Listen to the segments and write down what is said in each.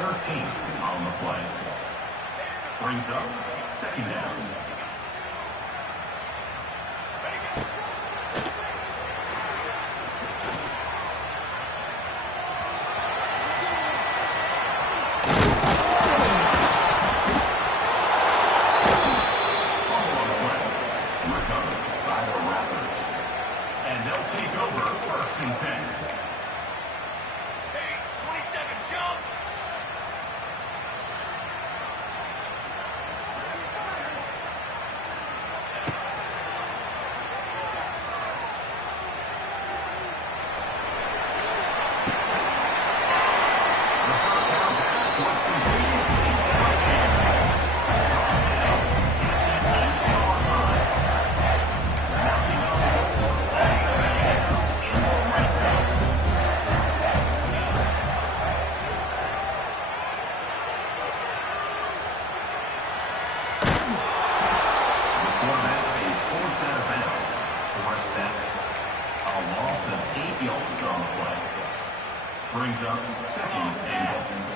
13 on the play. Brings up second down. Brings up second and goal.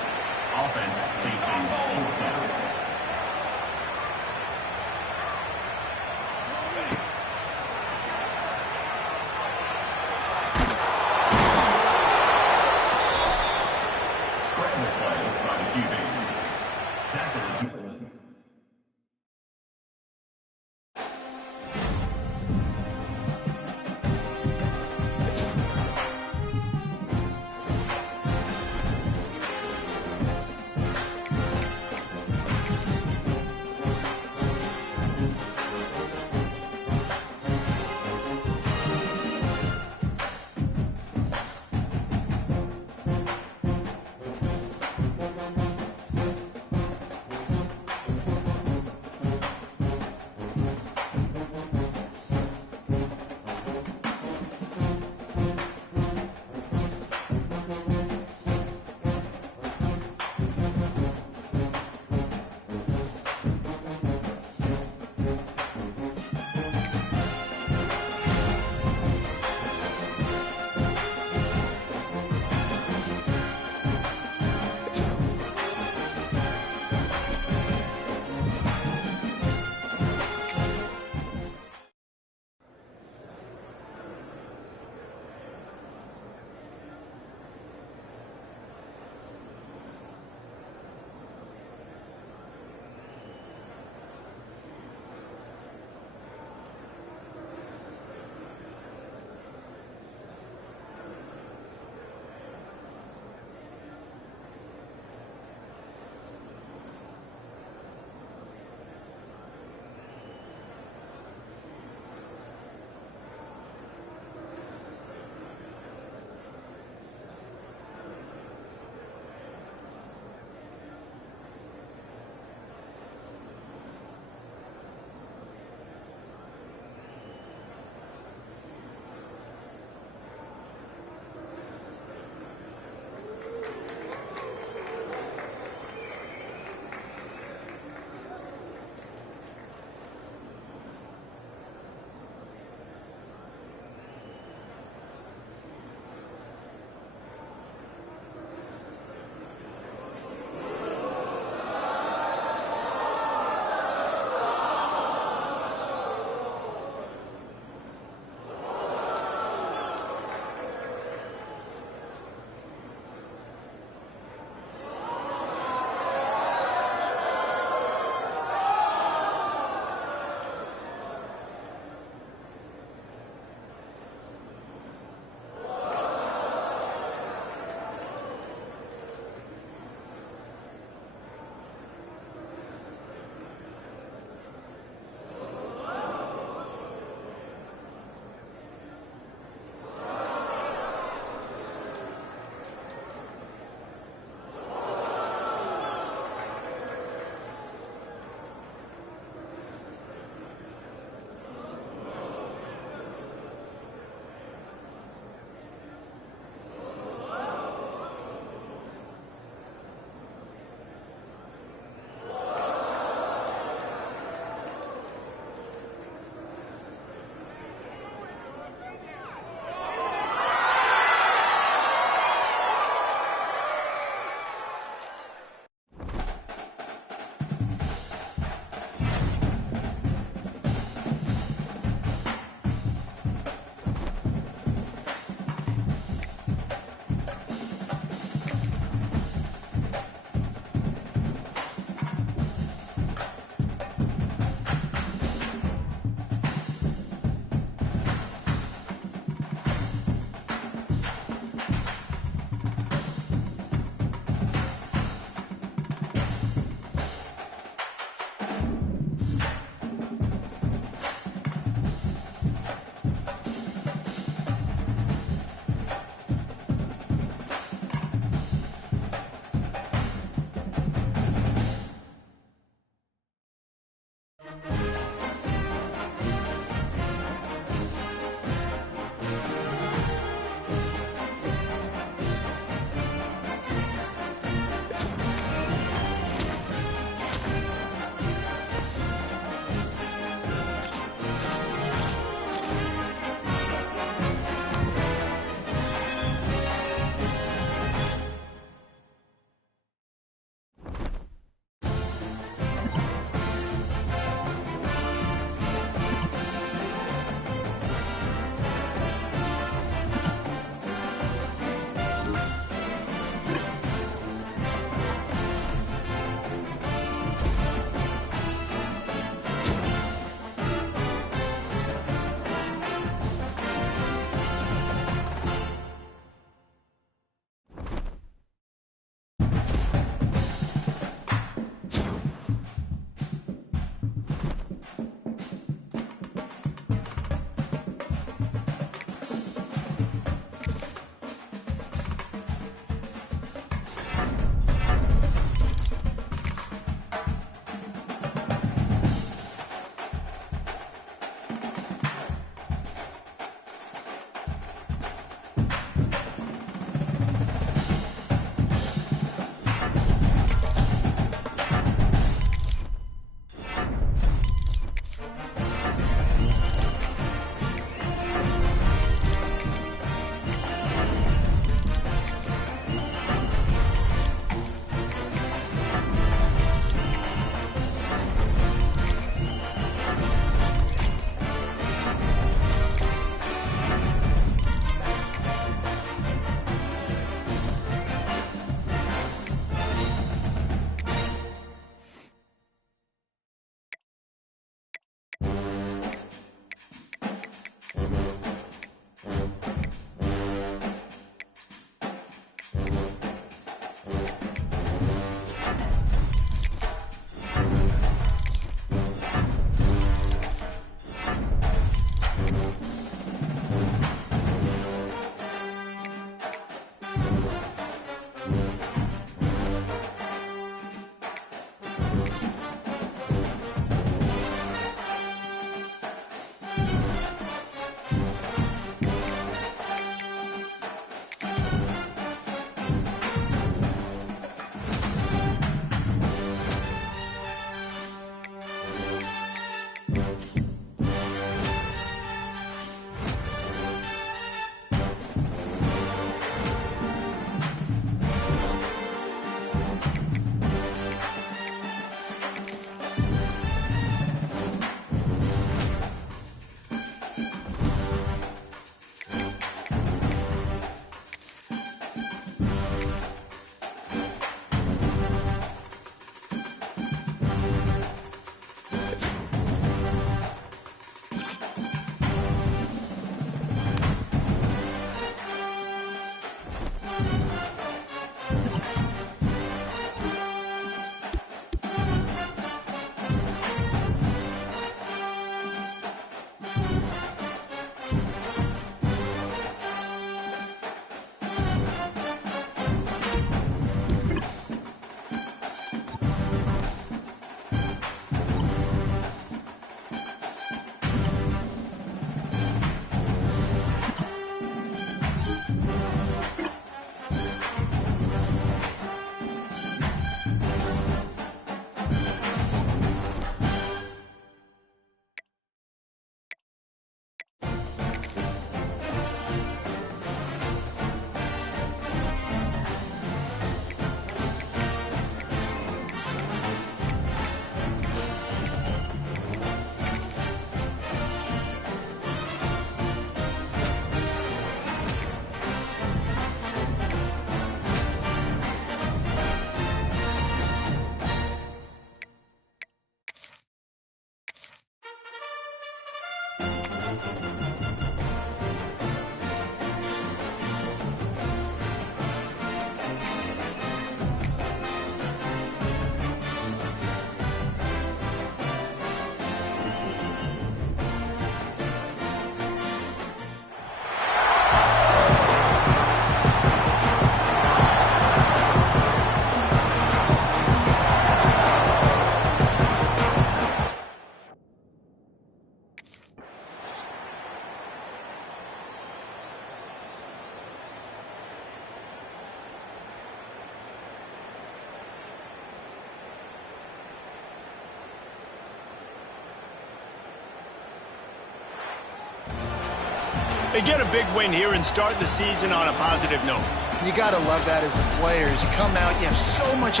They get a big win here and start the season on a positive note. You gotta love that as the players. You come out, you have so much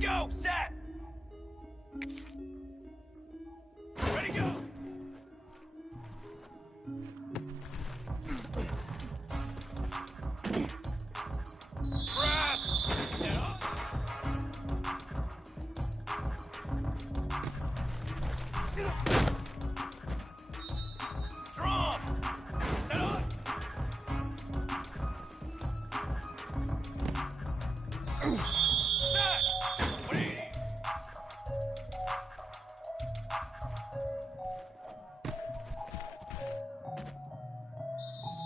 Go, set! Ready, go! Press! Set up! Drum! Set up!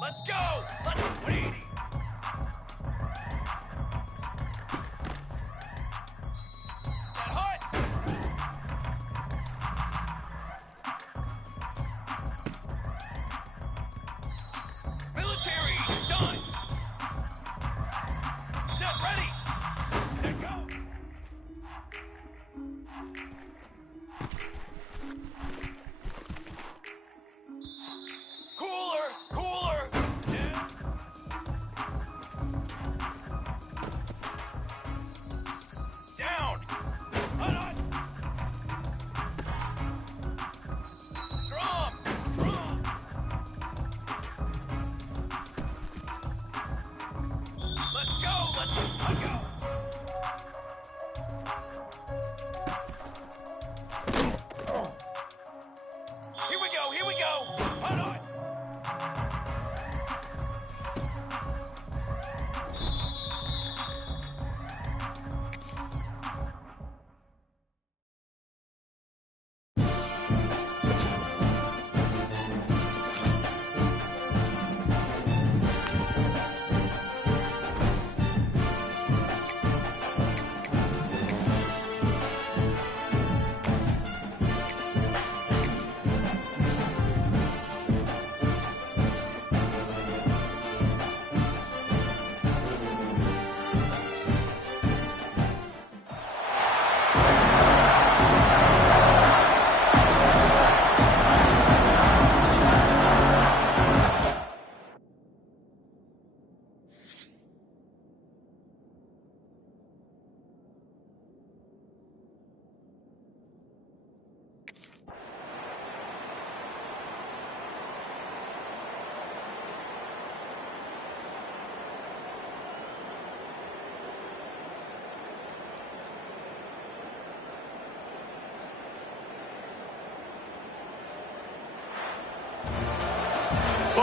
Let's go! Let's 180! Set hut! Military, done! Set ready! Set go! Cooler! Cooler! Yeah.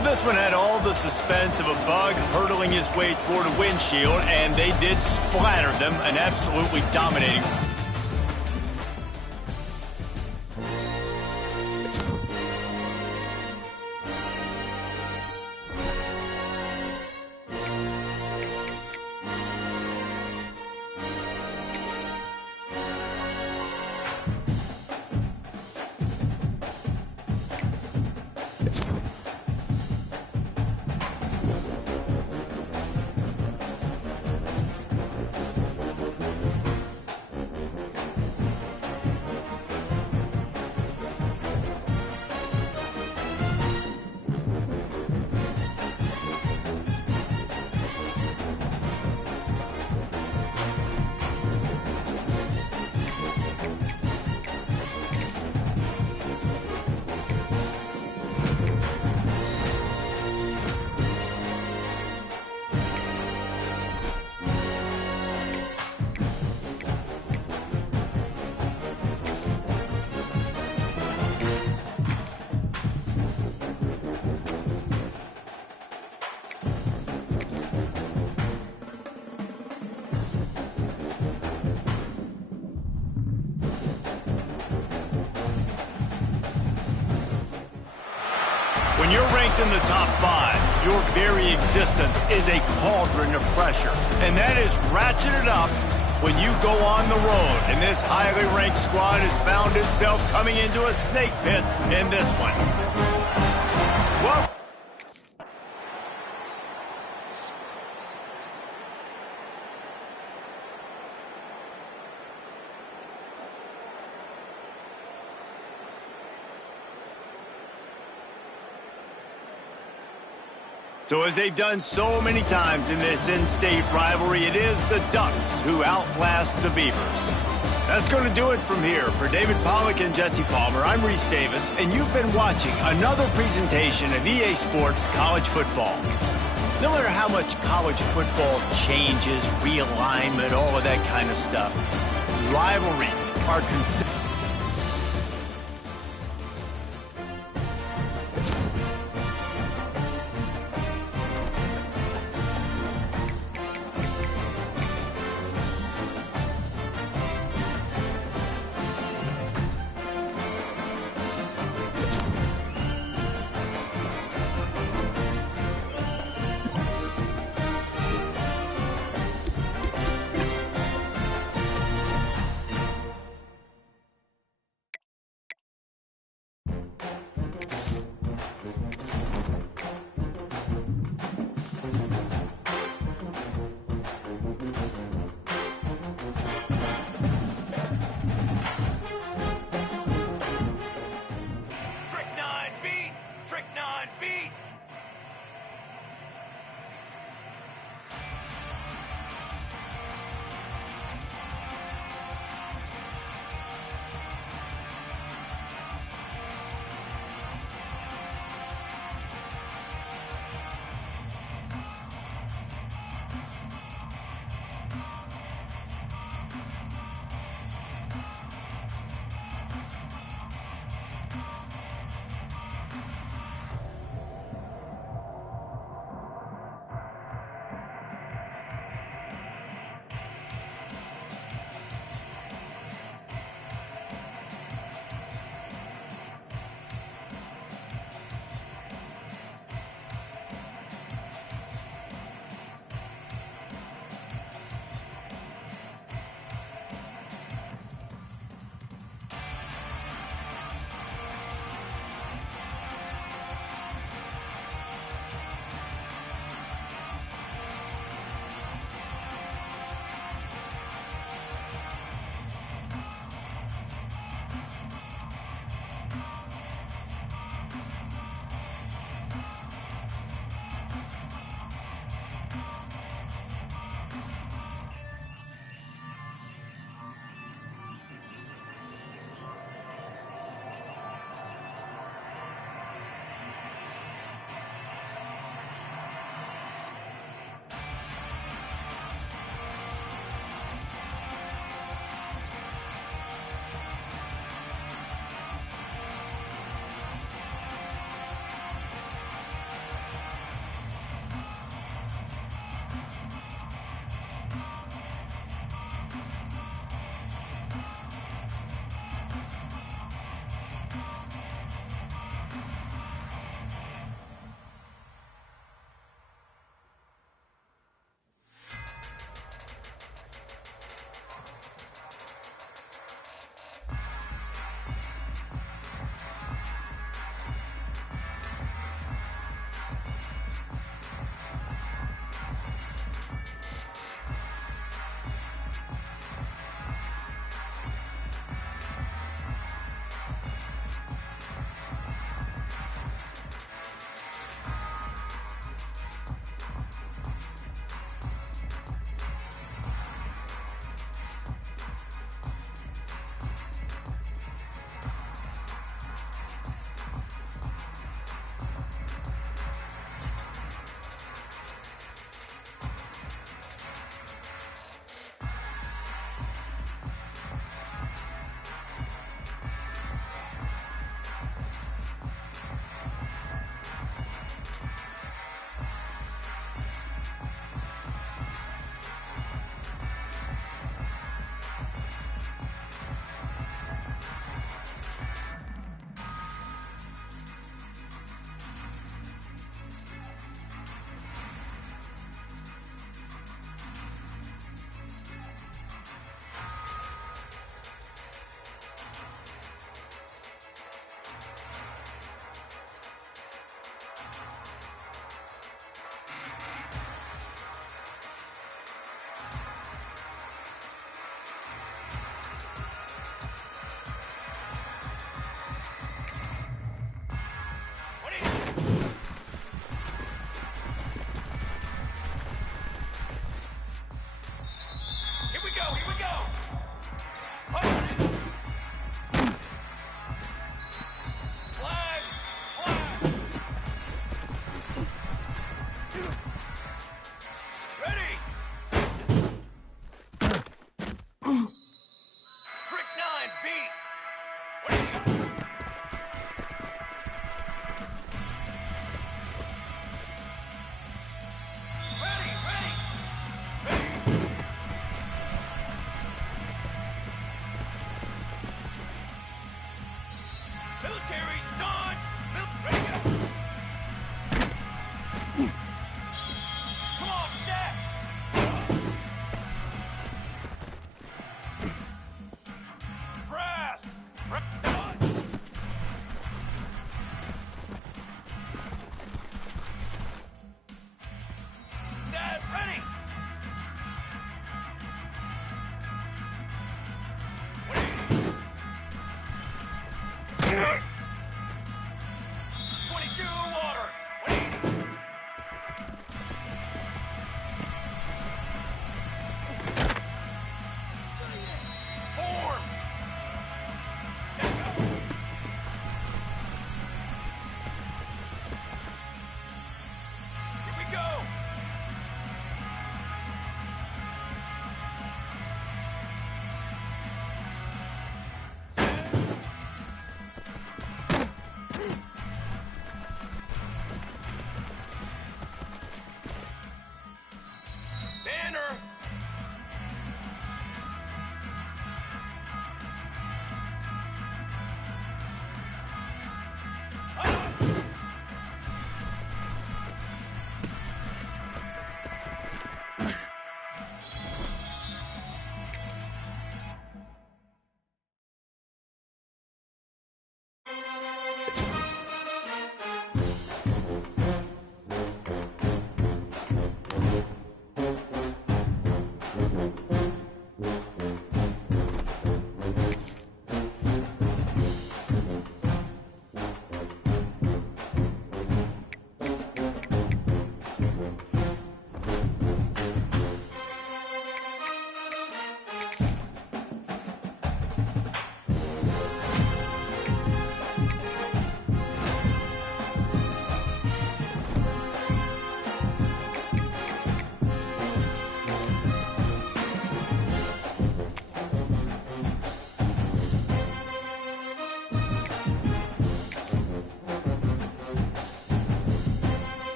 Well, this one had all the suspense of a bug hurtling his way toward a windshield, and they did splatter them, an absolutely dominating. When you're ranked in the top 5, your very existence is a cauldron of pressure. And that is ratcheted up when you go on the road. And this highly ranked squad has found itself coming into a snake pit in this one. Whoa! So as they've done so many times in this in-state rivalry, it is the Ducks who outlast the Beavers. That's going to do it from here. For David Pollack and Jesse Palmer, I'm Reese Davis, and you've been watching another presentation of EA Sports College Football. No matter how much college football changes, realignment, all of that kind of stuff, rivalries are considered.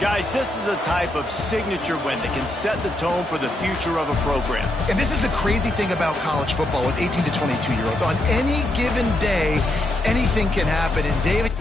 Guys, this is a type of signature win that can set the tone for the future of a program. And this is the crazy thing about college football with 18 to 22-year-olds. On any given day, anything can happen. And David...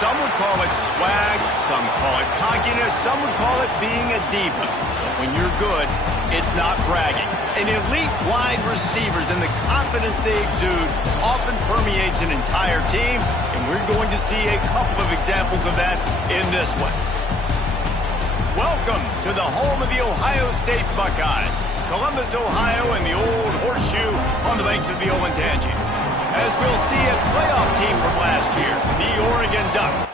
Some would call it swag, some call it cockiness, some would call it being a diva. But when you're good, it's not bragging. And elite wide receivers and the confidence they exude often permeates an entire team, and we're going to see a couple of examples of that in this one. Welcome to the home of the Ohio State Buckeyes, Columbus, Ohio, and the old horseshoe on the banks of the Olentangy. As we'll see a playoff team from last year, the Oregon Ducks.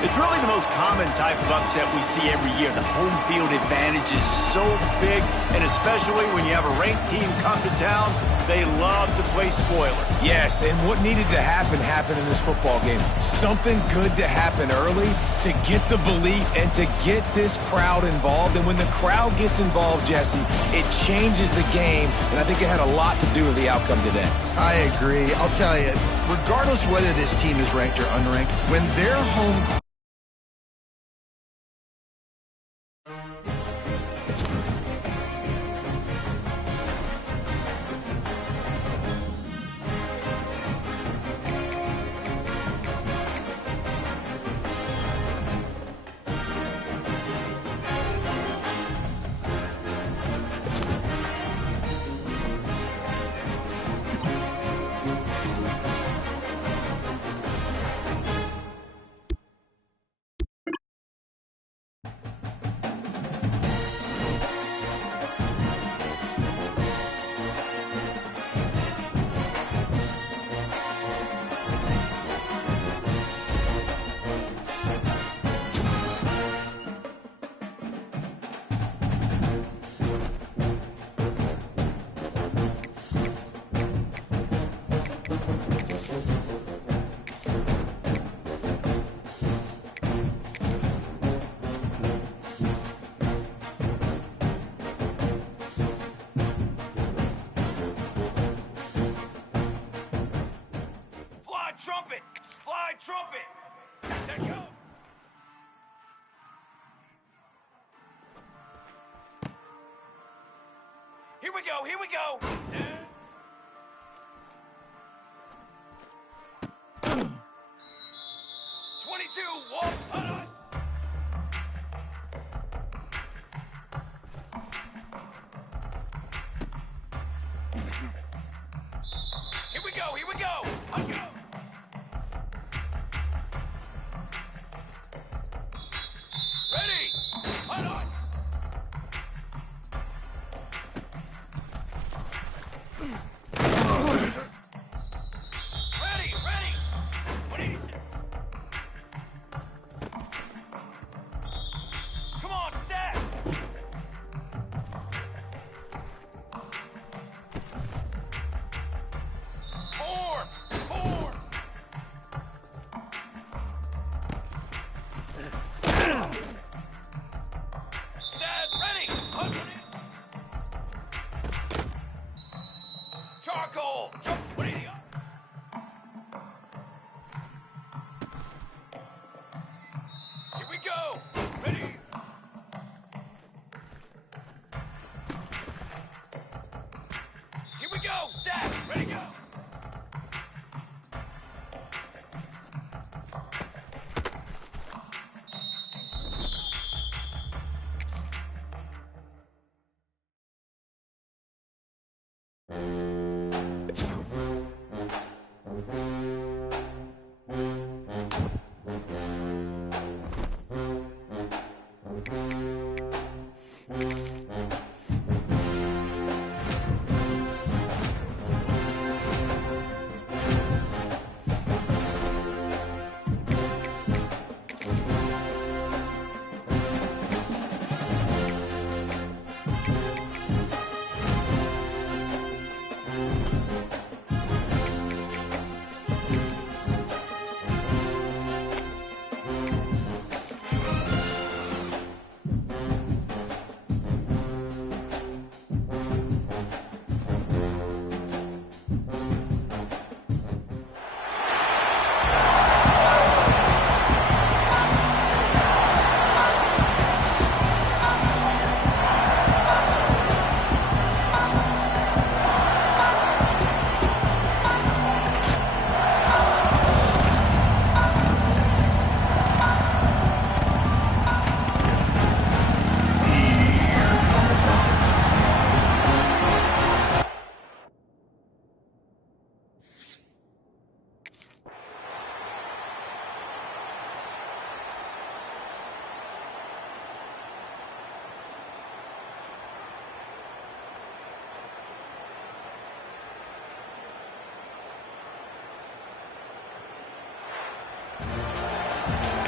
The It's really the most common type of upset we see every year. The home field advantage is so big, and especially when you have a ranked team come to town, they love to play spoiler. Yes, and what needed to happen happened in this football game. Something good to happen early to get the belief and to get this crowd involved. And when the crowd gets involved, Jesse, it changes the game, and I think it had a lot to do with the outcome today. I agree. I'll tell you, regardless whether this team is ranked or unranked, when their home trumpet! Fly trumpet! Set go! Here we go, here we go! 22, walk, hold on! Here we go, here we go! On go! Ready! Hold on! Ready, ready! 182. Come on, set! Four! Set, ready! Hustle it! Charcoal! Jump! 180 up! Here we go! Ready! Here we go! Set! Ready, go!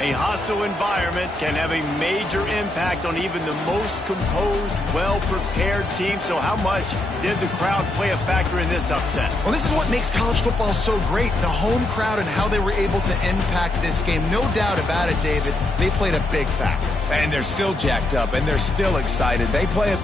A hostile environment can have a major impact on even the most composed, well-prepared team. So how much did the crowd play a factor in this upset? Well, this is what makes college football so great, the home crowd and how they were able to impact this game. No doubt about it, David. They played a big factor. And they're still jacked up, and they're still excited. They play a...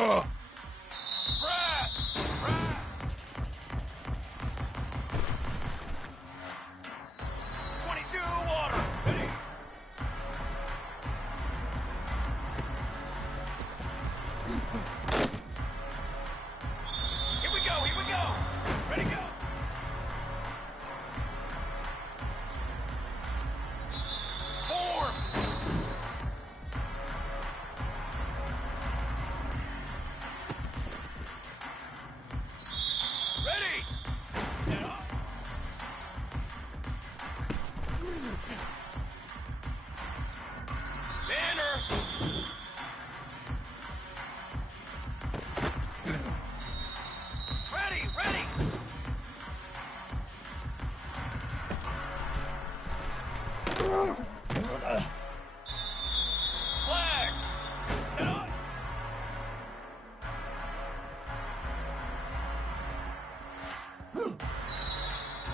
Brass! Brass! 22 water. Ready. Here we go. Here we go. Ready, go. Form. Ready. Get up. Banner. Ready, ready. Flag. Set on.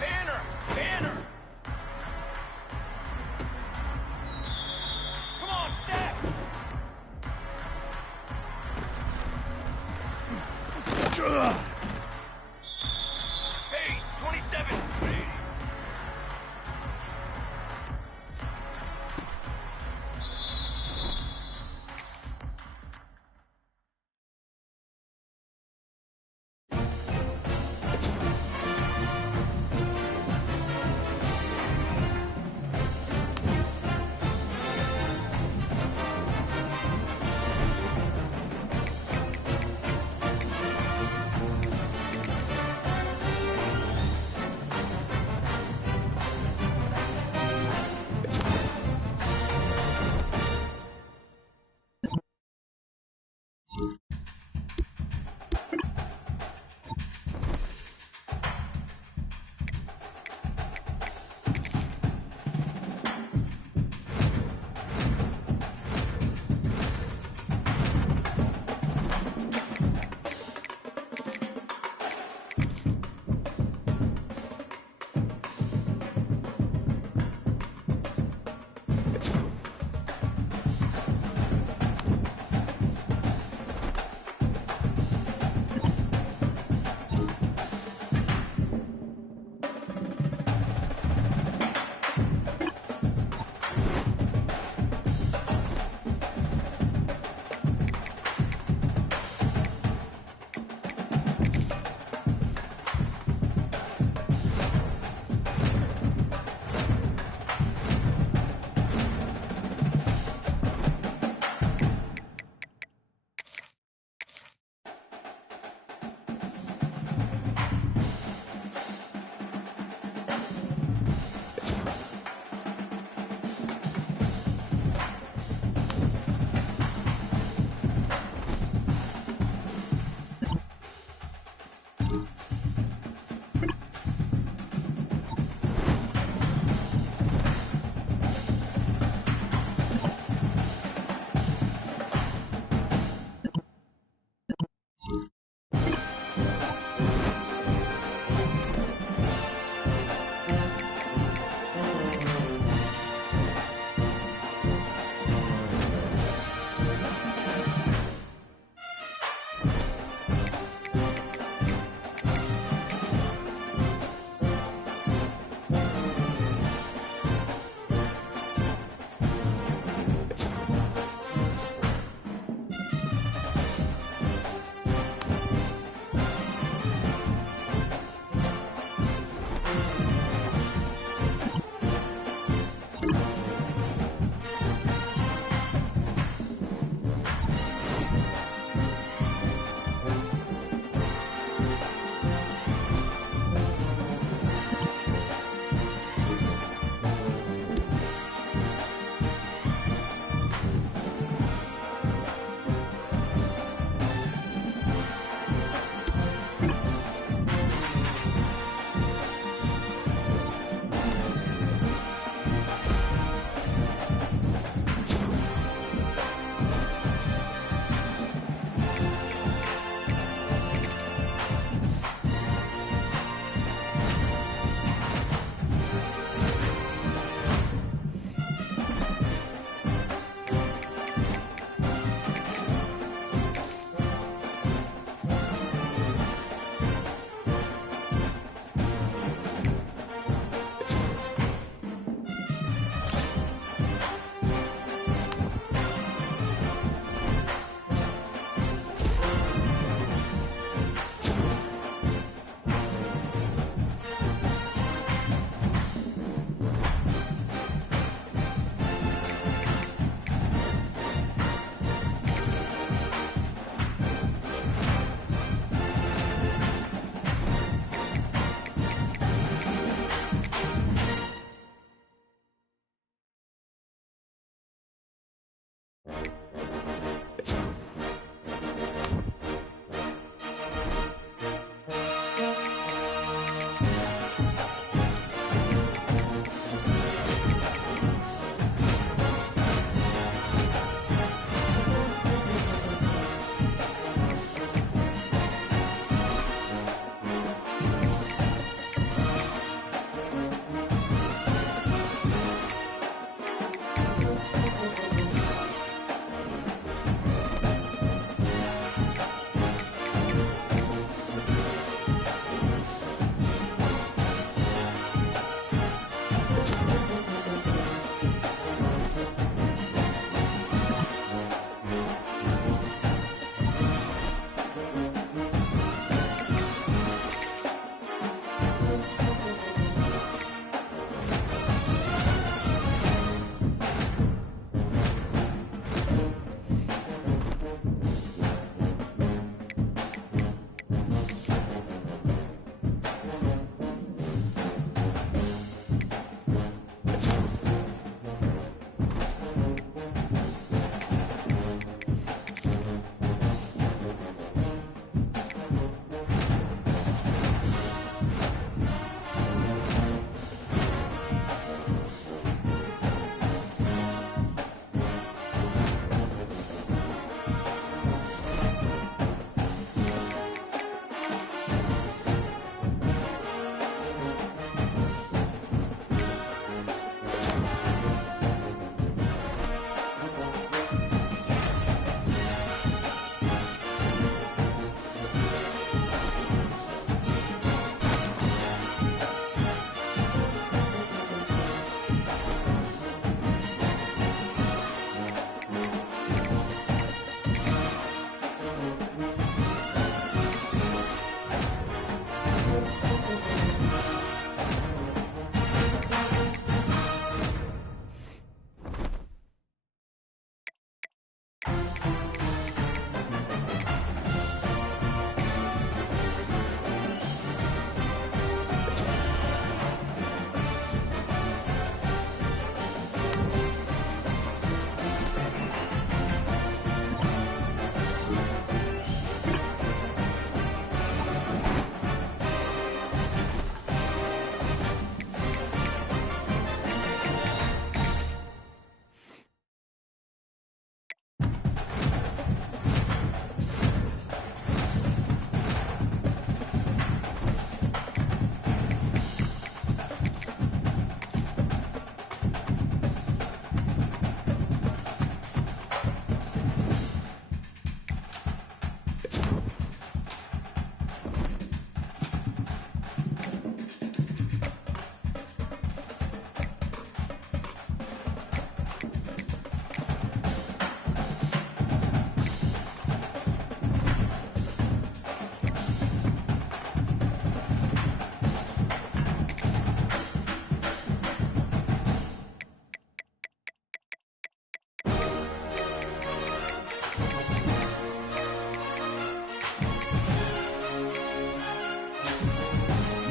Banner, banner. Come on, set. Pace, 27. Ready.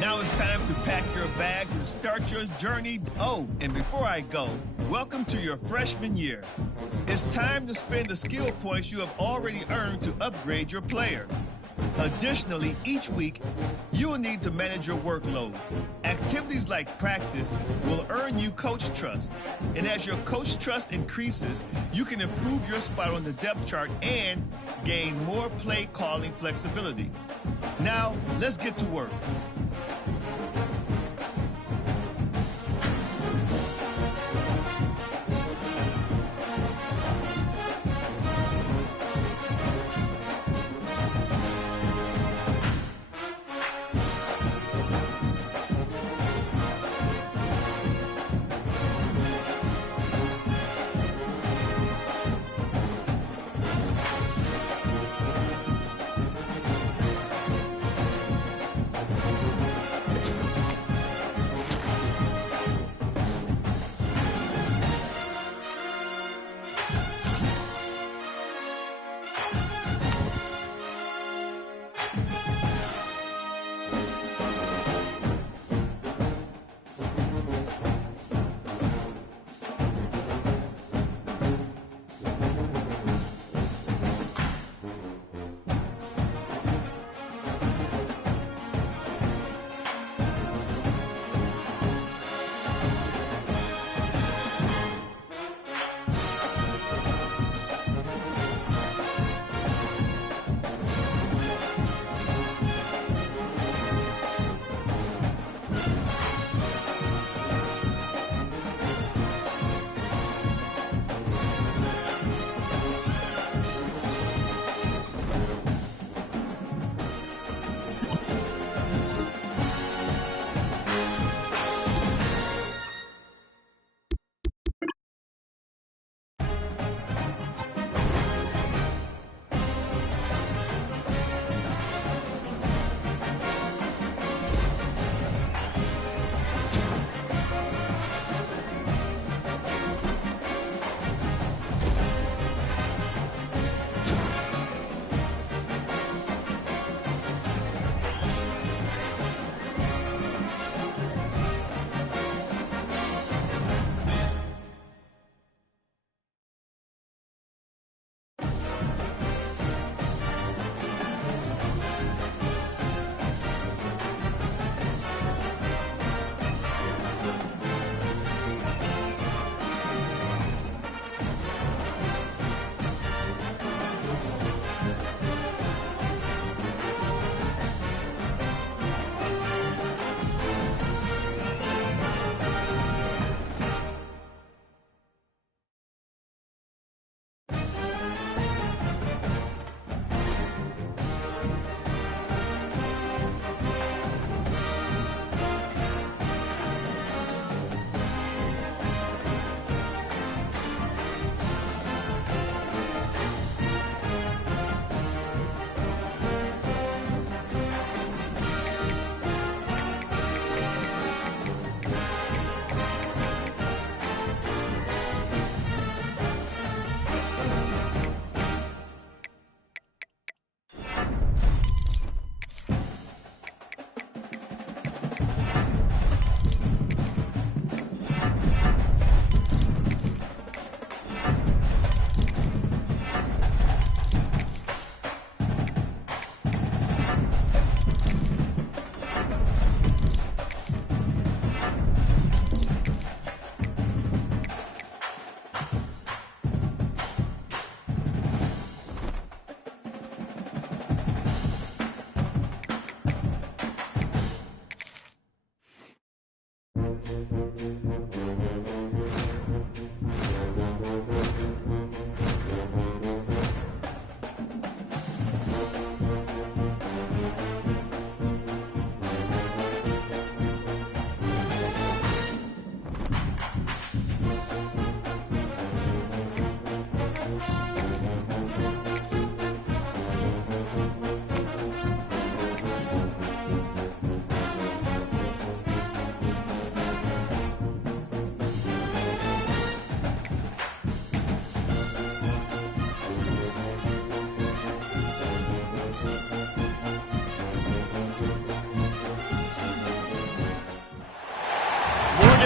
Now it's time to pack your bags and start your journey. Oh, and before I go, welcome to your freshman year. It's time to spend the skill points you have already earned to upgrade your player. Additionally, each week, you will need to manage your workload. Activities like practice will earn you coach trust. And as your coach trust increases, you can improve your spot on the depth chart and gain more play calling flexibility. Now, let's get to work.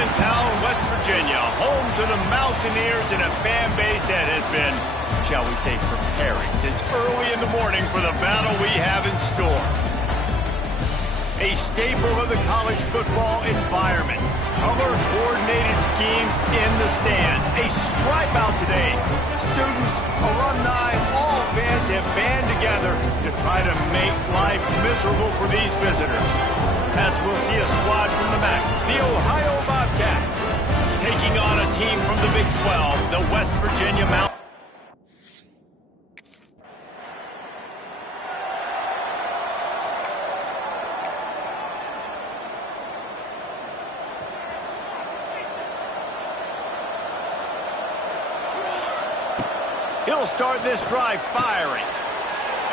Indiantown, West Virginia, home to the Mountaineers and a fan base that has been, shall we say, preparing since early in the morning for the battle we have in store. A staple of the college football environment. Color-coordinated schemes in the stands. A stripe out today. Students, alumni, all fans have band together to try to make life miserable for these visitors. As we'll see a squad from the MAC, the Ohio Bobcats, taking on a team from the Big 12, the West Virginia Mountaineers. He'll start this drive firing.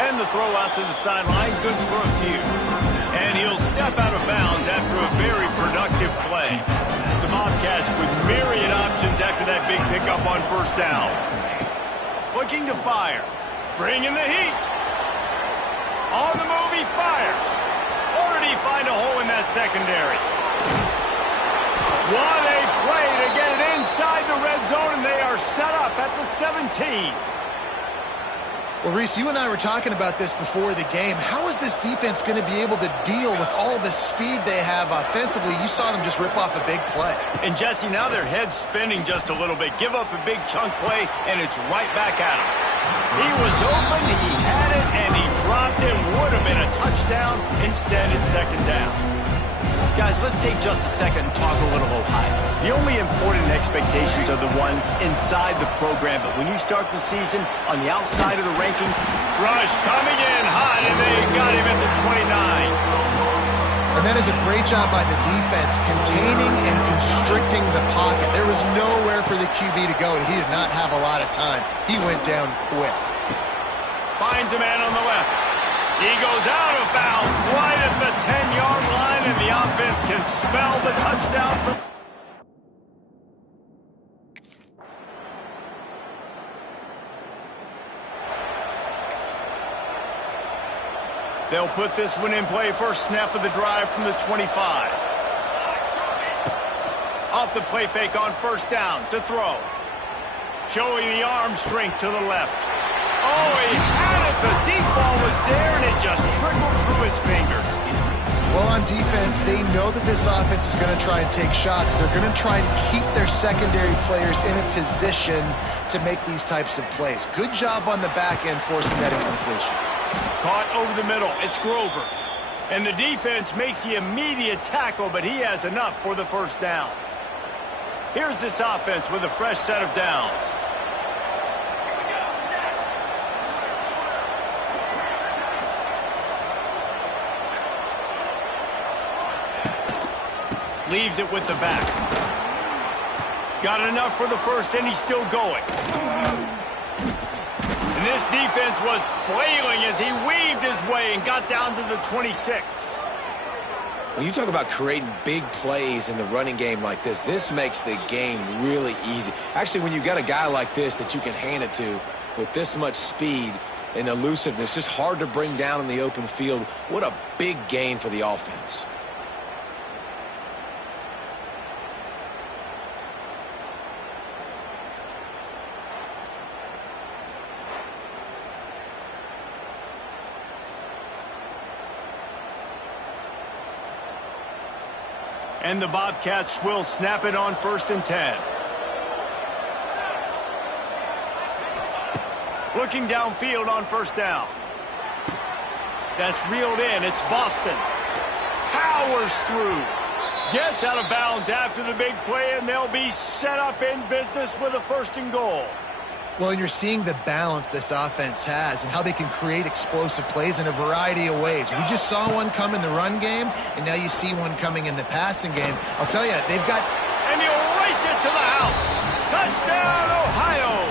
And the throw out to the sideline, good for a few. And he'll step out of bounds after a very productive play. The Bobcats with myriad options after that big pickup on first down. Looking to fire. Bringing the heat. On the move, he fires. Or did he find a hole in that secondary? What a play to get it inside the red zone, and they are set up at the 17. Well, Reese, you and I were talking about this before the game. How is this defense going to be able to deal with all the speed they have offensively? You saw them just rip off a big play. And, Jesse, now their head's spinning just a little bit. Give up a big chunk play, and it's right back at him. He was open, he had it, and he dropped it. Would have been a touchdown. Instead, it's second down. Guys, let's take just a second and talk a little Ohio. The only important expectations are the ones inside the program, but when you start the season on the outside of the rankings, Rush coming in hot, and they got him at the 29. And that is a great job by the defense, containing and constricting the pocket. There was nowhere for the QB to go, and he did not have a lot of time. He went down quick. Finds a man on the left. He goes out of bounds right at the 10-yard line, and the offense can smell the touchdown from... They'll put this one in play. First snap of the drive from the 25. Off the play fake on first down to throw. Showing the arm strength to the left. Oh, he had it. The deep ball was there, and it just trickled through his fingers. Well, on defense, they know that this offense is going to try and take shots. They're going to try and keep their secondary players in a position to make these types of plays. Good job on the back end forcing that incompletion. Caught over the middle. It's Grover. And the defense makes the immediate tackle, but he has enough for the first down. Here's this offense with a fresh set of downs. Leaves it with the back. Got enough for the first, and he's still going. And this defense was flailing as he weaved his way and got down to the 26. When you talk about creating big plays in the running game like this makes the game really easy. Actually, when you've got a guy like this that you can hand it to with this much speed and elusiveness, just hard to bring down in the open field, what a big gain for the offense. And the Bobcats will snap it on first and 10. Looking downfield on first down. That's reeled in. It's Boston. Powers through. Gets out of bounds after the big play, and they'll be set up in business with a first and goal. Well, and you're seeing the balance this offense has and how they can create explosive plays in a variety of ways. We just saw one come in the run game, and now you see one coming in the passing game. I'll tell you, they've got... And he'll race it to the house. Touchdown, Ohio.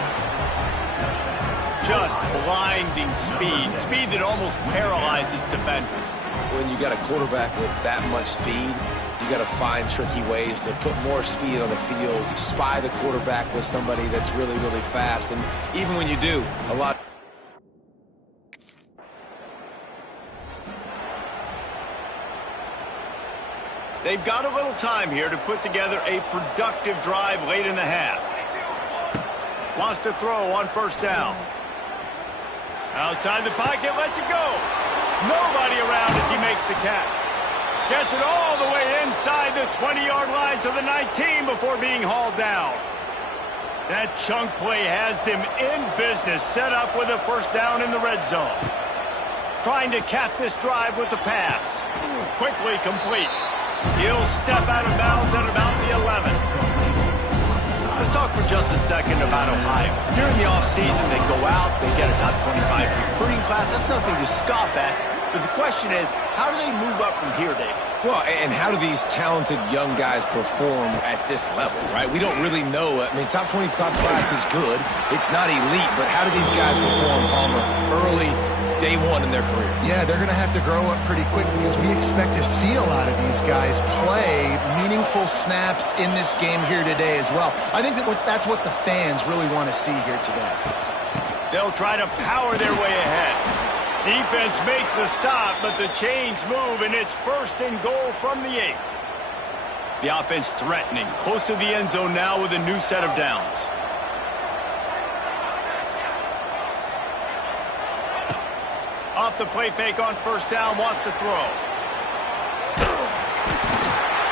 Just blinding speed. Speed that almost paralyzes defenders. When you got a quarterback with that much speed, you got to find tricky ways to put more speed on the field, spy the quarterback with somebody that's really, really fast. And even when you do, a lot... They've got a little time here to put together a productive drive late in the half. Wants to throw on first down. Outside the pocket, lets it go. Nobody around as he makes the catch. Gets it all the way inside the 20-yard line to the 19 before being hauled down. That chunk play has them in business, set up with a first down in the red zone. Trying to cap this drive with the pass. Quickly complete. He'll step out of bounds at about the 11. Let's talk for just a second about Ohio. During the offseason, they go out, they get a top 25 recruiting class. That's nothing to scoff at. But the question is, how do they move up from here, David? Well, and how do these talented young guys perform at this level, right? We don't really know. I mean, top 25 class is good. It's not elite, but how do these guys perform, Palmer, early, day one in their career? Yeah, they're going to have to grow up pretty quick because we expect to see a lot of these guys play meaningful snaps in this game here today as well. I think that's what the fans really want to see here today. They'll try to power their way ahead. Defense makes a stop, but the chains move, and it's first and goal from the 8. The offense threatening, close to the end zone now with a new set of downs. Off the play fake on first down, wants to throw.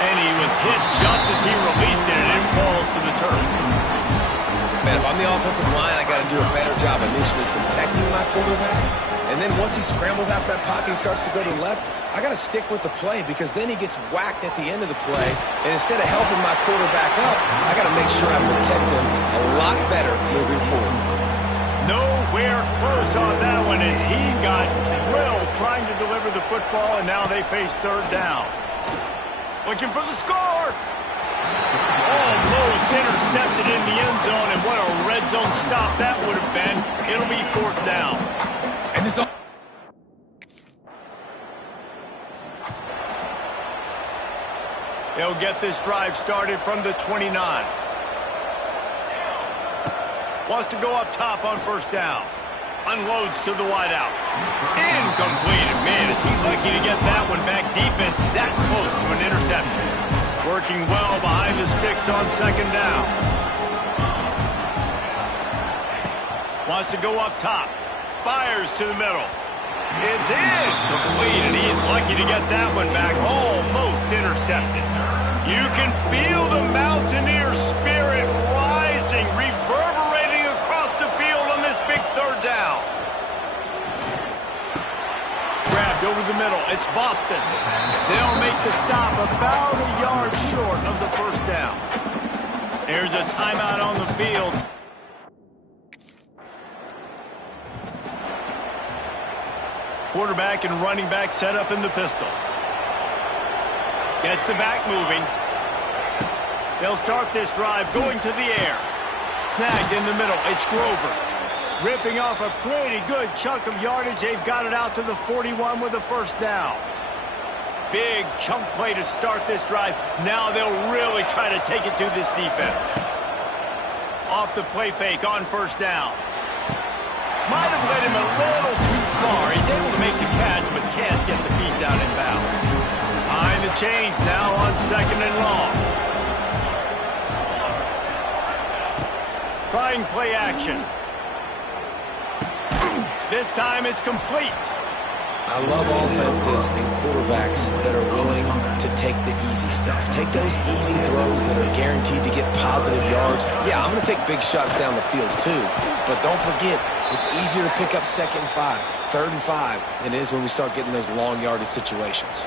And he was hit just as he released it, and it falls to the turf. Man, if I'm the offensive line, I got to do a better job initially protecting my quarterback. And then once he scrambles out of that pocket, he starts to go to the left, I got to stick with the play because then he gets whacked at the end of the play. And instead of helping my quarterback up, I got to make sure I protect him a lot better moving forward. Nowhere close on that one as he got drilled trying to deliver the football, and now they face third down. Looking for the score. Almost intercepted in the end zone, and what a red zone stop that would have been. It'll be fourth down. And this They'll get this drive started from the 29. Wants to go up top on first down. Unloads to the wideout. Incomplete. Man, is he lucky to get that one back. Defense that close to an interception. Working well behind the sticks on second down. Wants to go up top. Fires to the middle. It's incomplete, and he's lucky to get that one back. Almost intercepted. You can feel the Mountaineer spirit rising, reverberating across the field on this big third down. Grabbed over the middle. It's Boston. They'll make the stop about a yard short of the first down. There's a timeout on the field. Quarterback and running back set up in the pistol. Gets the back moving. They'll start this drive going to the air. Snagged in the middle. It's Grover. Ripping off a pretty good chunk of yardage. They've got it out to the 41 with a first down. Big chunk play to start this drive. Now they'll really try to take it to this defense. Off the play fake on first down. Might have led him a little too far. He's able to make the catch, but can't get the feet down in bounds. Behind the chains now on second and long. Trying play action. This time it's complete. I love offenses and quarterbacks that are willing to take the easy stuff. Take those easy throws that are guaranteed to get positive yards. Yeah, I'm going to take big shots down the field too. But don't forget, it's easier to pick up second and 5, third and 5 than it is when we start getting those long yardage situations.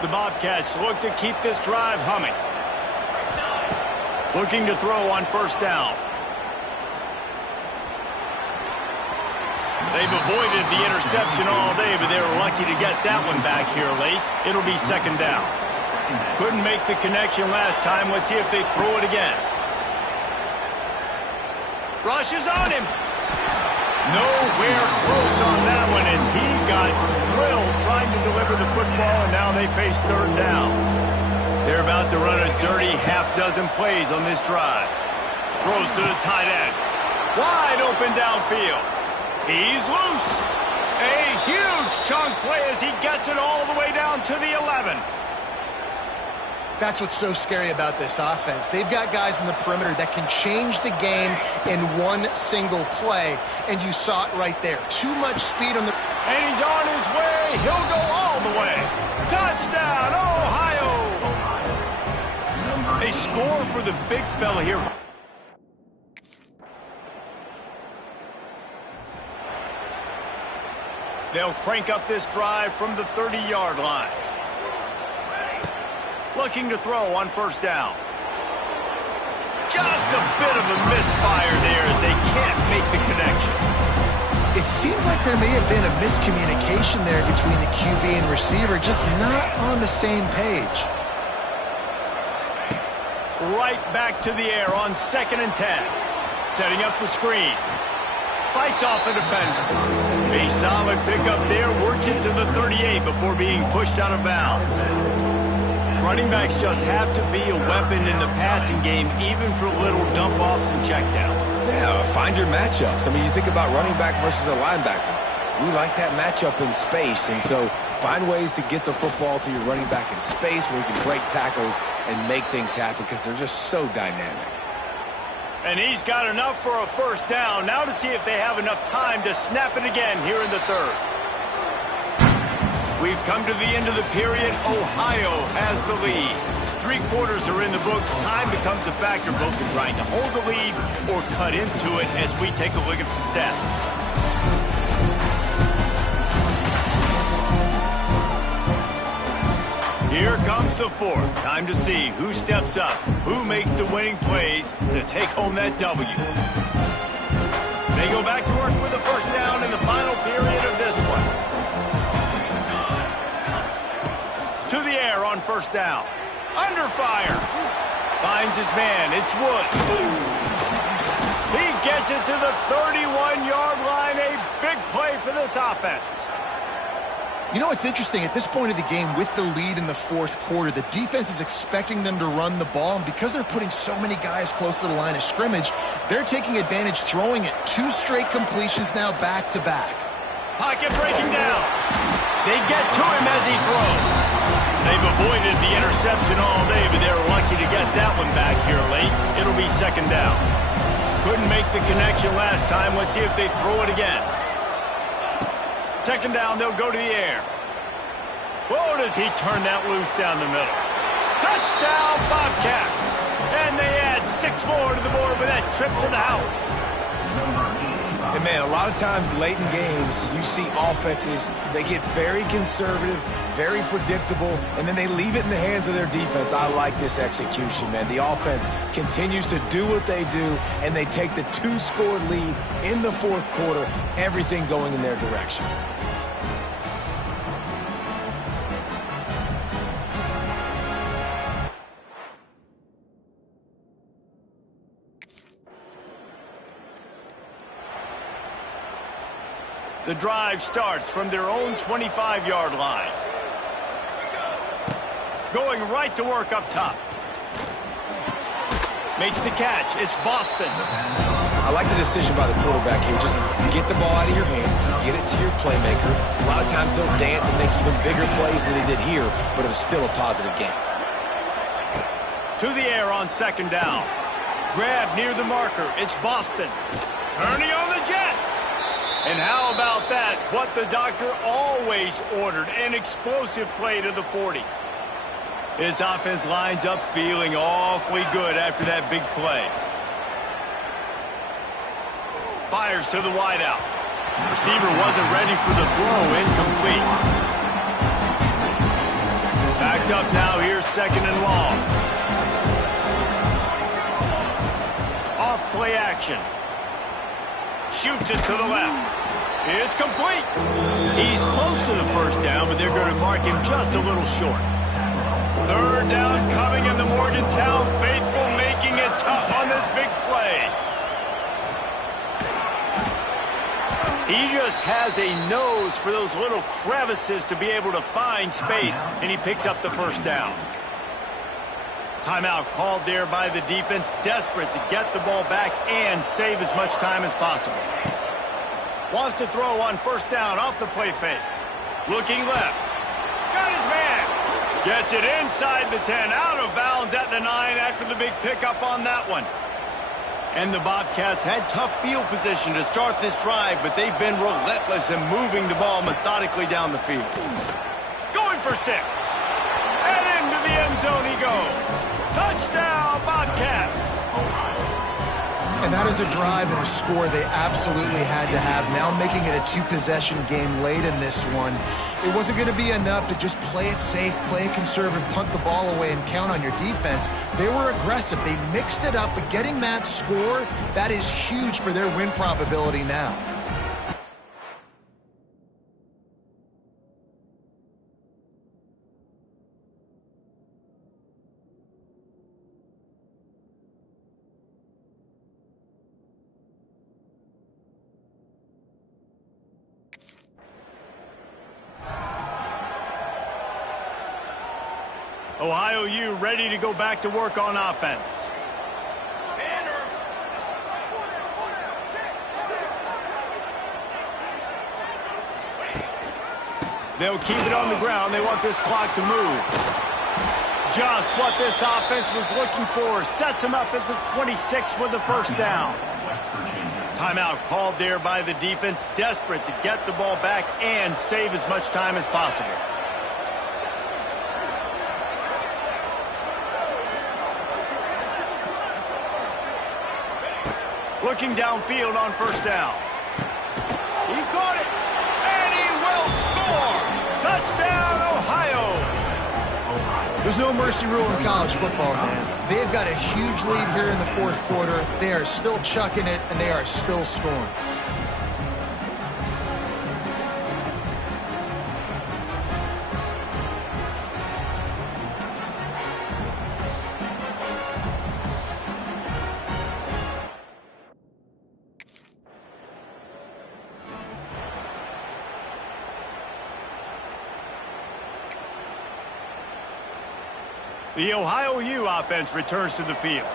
The Bobcats look to keep this drive humming. Looking to throw on first down. They've avoided the interception all day, but they were lucky to get that one back here late. It'll be second down. Couldn't make the connection last time. Let's see if they throw it again. Rushes on him. Nowhere close on that one as he got drilled trying to deliver the football, and now they face third down. They're about to run a dirty half-dozen plays on this drive. Throws to the tight end. Wide open downfield. He's loose. A huge chunk play as he gets it all the way down to the 11. That's what's so scary about this offense. They've got guys in the perimeter that can change the game in one single play, and you saw it right there. Too much speed on the... And he's on his way. He'll go all the way. Touchdown, Ohio! They score for the big fella here. They'll crank up this drive from the 30-yard line. Looking to throw on first down. Just a bit of a misfire there as they can't make the connection. It seemed like there may have been a miscommunication there between the QB and receiver, just not on the same page. Right back to the air on 2nd and 10. Setting up the screen. Fights off a defender. A solid pickup there, works it to the 38 before being pushed out of bounds. Running backs just have to be a weapon in the passing game, even for little dump-offs and checkdowns. Yeah, find your matchups. I mean, you think about running back versus a linebacker. We like that matchup in space, and so find ways to get the football to your running back in space where you can break tackles and make things happen because they're just so dynamic. And he's got enough for a first down. Now to see if they have enough time to snap it again here in the third. We've come to the end of the period. Ohio has the lead. 3 quarters are in the books. Time becomes a factor both in trying to hold the lead or cut into it as we take a look at the stats. Here comes the fourth. Time to see who steps up, who makes the winning plays to take home that W. They go back to work with a first down in the final period of this one. To the air on first down. Under fire. Finds his man. It's Woods. He gets it to the 31-yard line. A big play for this offense. You know what's interesting? At this point of the game, with the lead in the fourth quarter, the defense is expecting them to run the ball, and because they're putting so many guys close to the line of scrimmage, they're taking advantage, throwing it. 2 straight completions now back-to-back. Pocket breaking down. They get to him as he throws. They've avoided the interception all day, but they're lucky to get that one back here late. It'll be 2nd down. Couldn't make the connection last time. Let's see if they throw it again. 2nd down, they'll go to the air. Whoa, does he turn that loose down the middle. Touchdown, Bobcats. And they add 6 more to the board with that trip to the house. And, man, a lot of times late in games, you see offenses, they get very conservative, very predictable, and then they leave it in the hands of their defense. I like this execution, man. The offense continues to do what they do, and they take the 2-score lead in the fourth quarter, everything going in their direction. The drive starts from their own 25-yard line. Going right to work up top. Makes the catch. It's Boston. I like the decision by the quarterback here. Just get the ball out of your hands, get it to your playmaker. A lot of times they'll dance and make even bigger plays than he did here, but it was still a positive game. To the air on 2nd down. Grab near the marker. It's Boston. Turning on the Jets. And how about that? What the doctor always ordered, an explosive play to the 40. His offense lines up feeling awfully good after that big play. Fires to the wideout. Receiver wasn't ready for the throw, incomplete. Backed up now, here's 2nd and long. Off play action. Shoots it to the left. It's complete. He's close to the first down, but they're going to mark him just a little short. 3rd down coming, in the Morgantown faithful making it tough on this big play. He just has a nose for those little crevices to be able to find space, and he picks up the first down. Timeout called there by the defense, desperate to get the ball back and save as much time as possible. Wants to throw on first down off the play fake. Looking left. Got his man. Gets it inside the 10, out of bounds at the 9 after the big pickup on that one. And the Bobcats had tough field position to start this drive, but they've been relentless in moving the ball methodically down the field. Going for 6. And into the end zone he goes. Touchdown, Bobcats. And that is a drive and a score they absolutely had to have. Now making it a 2-possession game late in this one. It wasn't going to be enough to just play it safe, play it conservative, punt the ball away, and count on your defense. They were aggressive. They mixed it up, but getting that score, that is huge for their win probability now. Ohio U ready to go back to work on offense. They'll keep it on the ground. They want this clock to move. Just what this offense was looking for. Sets them up at the 26 with the first down. Timeout called there by the defense, desperate to get the ball back and save as much time as possible. Looking downfield on first down. He caught it, and he will score! Touchdown, Ohio! There's no mercy rule in college football, man. They've got a huge lead here in the fourth quarter. They are still chucking it, and they are still scoring. The Ohio U offense returns to the field.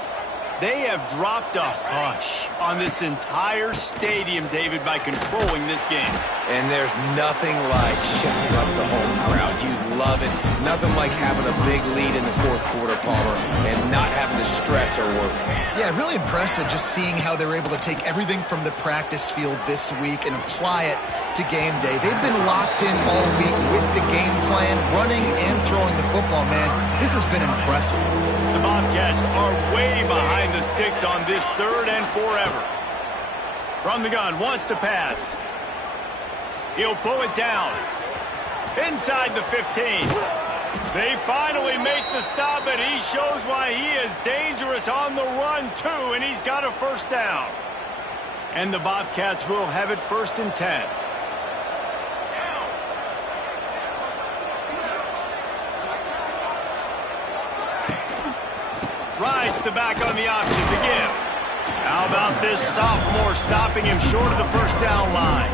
They have dropped a hush on this entire stadium, David, by controlling this game. And there's nothing like shutting up the home crowd. You love it. Nothing like having a big lead in the fourth quarter, Palmer, and not having to stress or worry. Yeah, really impressive just seeing how they're able to take everything from the practice field this week and apply it to game day. They've been locked in all week with the game plan, running and throwing the football, man. This has been impressive. The Bobcats are way behind the sticks on this 3rd and forever. From the gun, wants to pass. He'll pull it down. Inside the 15. They finally make the stop, but he shows why he is dangerous on the run, too, and he's got a first down. And the Bobcats will have it 1st and 10. Rides the back on the option to give. How about this sophomore stopping him short of the first down line?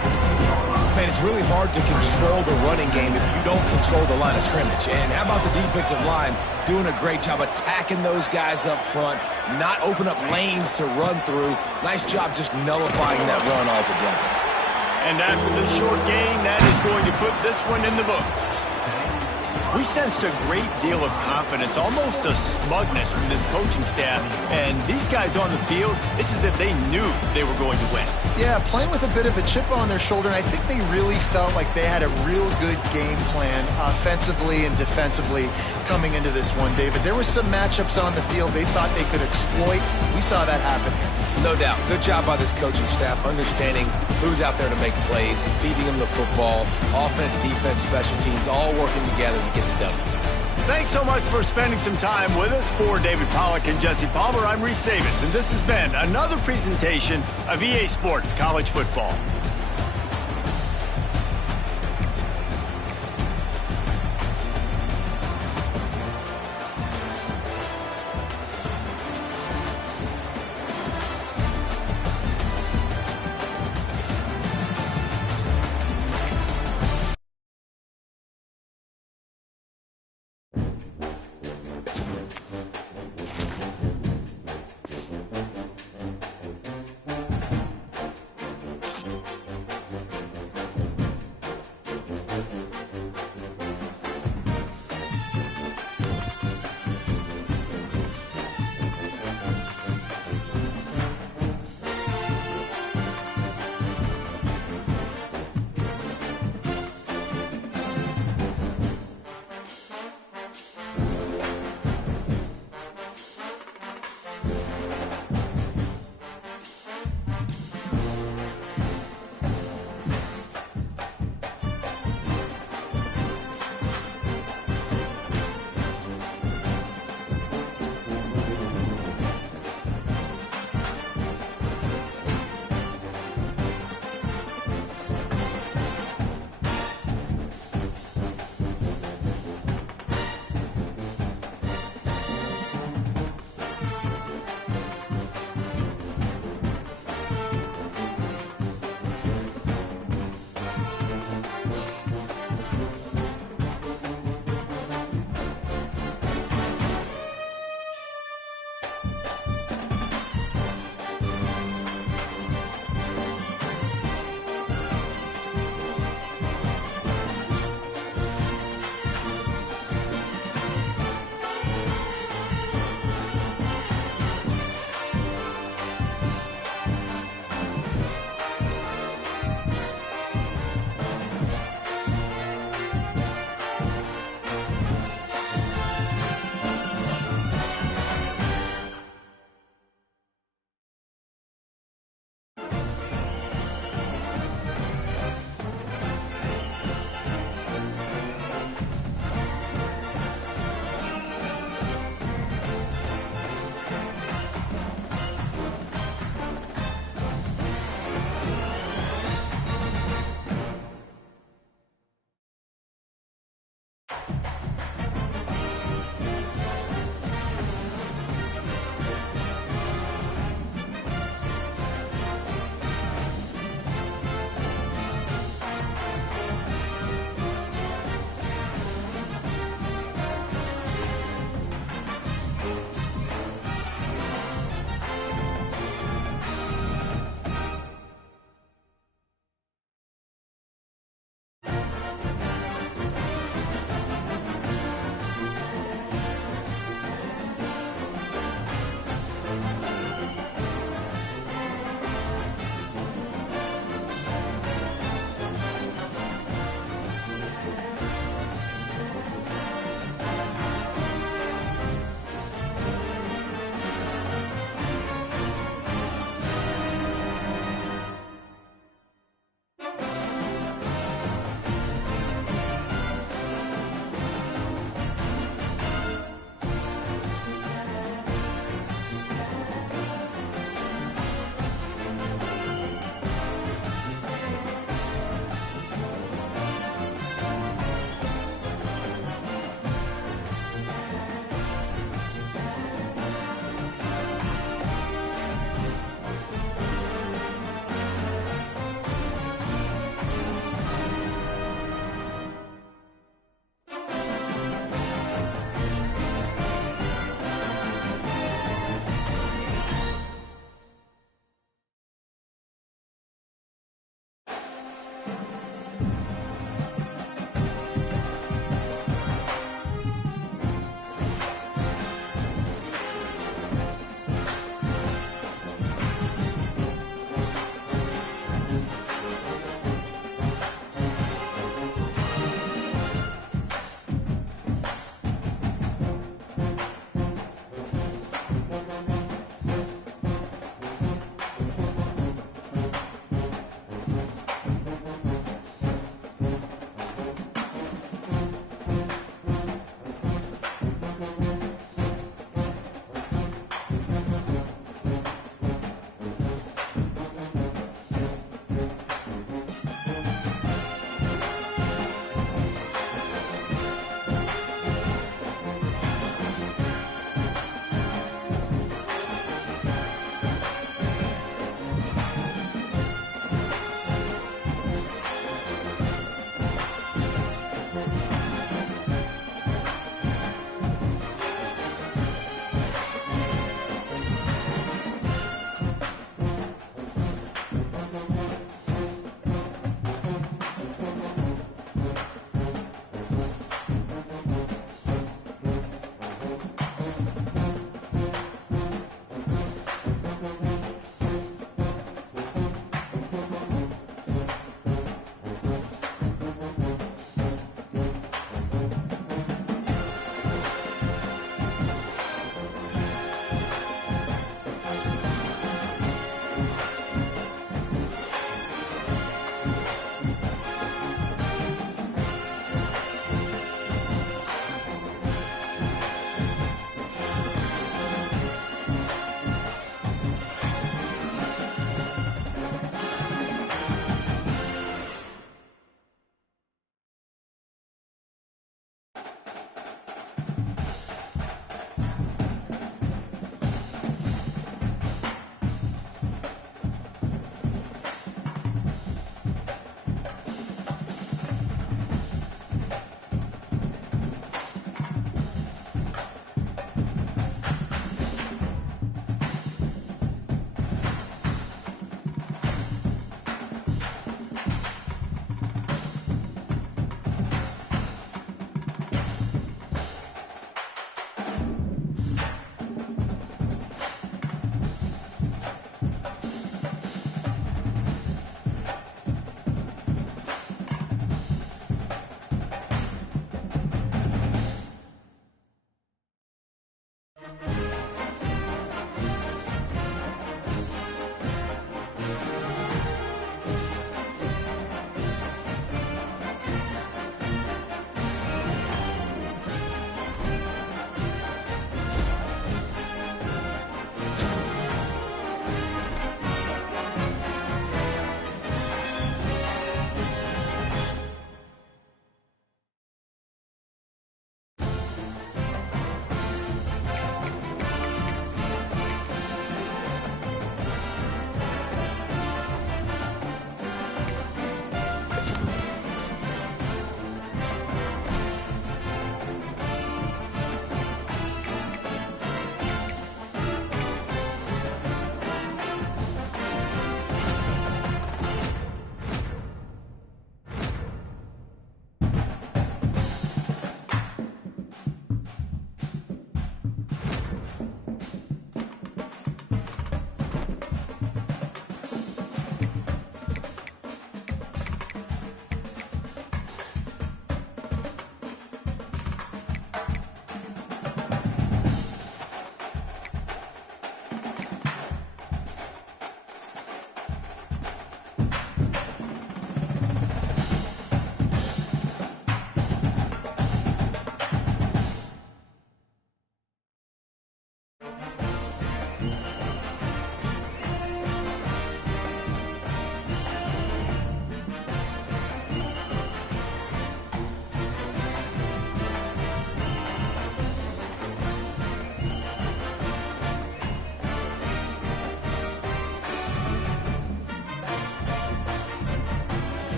Man, it's really hard to control the running game if you don't control the line of scrimmage. And how about the defensive line doing a great job attacking those guys up front, not open up lanes to run through. Nice job just nullifying that run altogether. And after the short gain, that is going to put this one in the books. We sensed a great deal of confidence, almost a smugness from this coaching staff. And these guys on the field, it's as if they knew they were going to win. Yeah, playing with a bit of a chip on their shoulder, and I think they really felt like they had a real good game plan offensively and defensively coming into this one, David. There were some matchups on the field they thought they could exploit. We saw that happen here. No doubt. Good job by this coaching staff understanding who's out there to make plays, feeding them the football, offense, defense, special teams, all working together to get the W. Thanks so much for spending some time with us. For David Pollack and Jesse Palmer, I'm Reese Davis, and this has been another presentation of EA Sports College Football.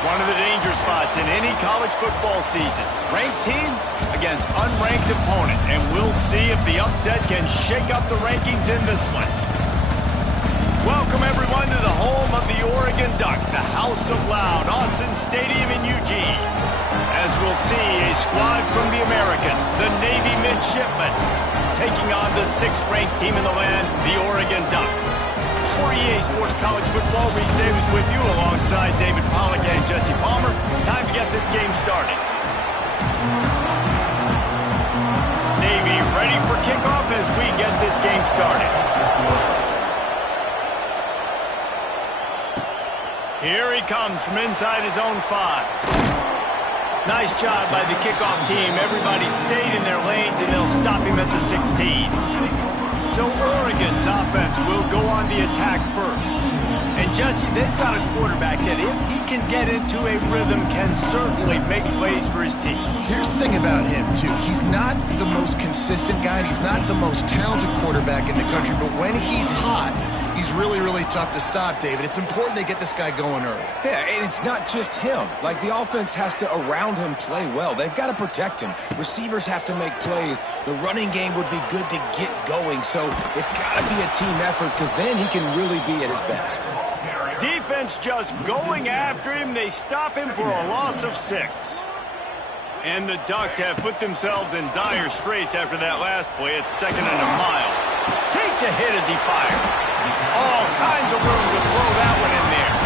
One of the danger spots in any college football season. Ranked team against unranked opponent. And we'll see if the upset can shake up the rankings in this one. Welcome, everyone, to the home of the Oregon Ducks, the House of Loud, Autzen Stadium in Eugene. As we'll see, a squad from the Americans, the Navy midshipmen, taking on the 6th-ranked team in the land, the Oregon Ducks. For EA Sports College Football, Reese Davis with you alongside David Pollack and Jesse Palmer. Time to get this game started. Navy ready for kickoff as we get this game started. Here he comes from inside his own 5. Nice job by the kickoff team. Everybody stayed in their lanes and they'll stop him at the 16. So Oregon's offense will go on the attack first. And Jesse, they've got a quarterback that if he can get into a rhythm can certainly make plays for his team. Here's the thing about him, too. He's not the most consistent guy. He's not the most talented quarterback in the country. But when he's hot, he's really, really tough to stop, David. It's important they get this guy going early. Yeah, and it's not just him. Like, the offense has to, around him, play well. They've got to protect him. Receivers have to make plays. The running game would be good to get going. So it's got to be a team effort because then he can really be at his best. Defense just going after him. They stop him for a loss of 6. And the Ducks have put themselves in dire straits after that last play. It's 2nd and a mile. Takes a hit as he fires. All kinds of room to throw that one in there.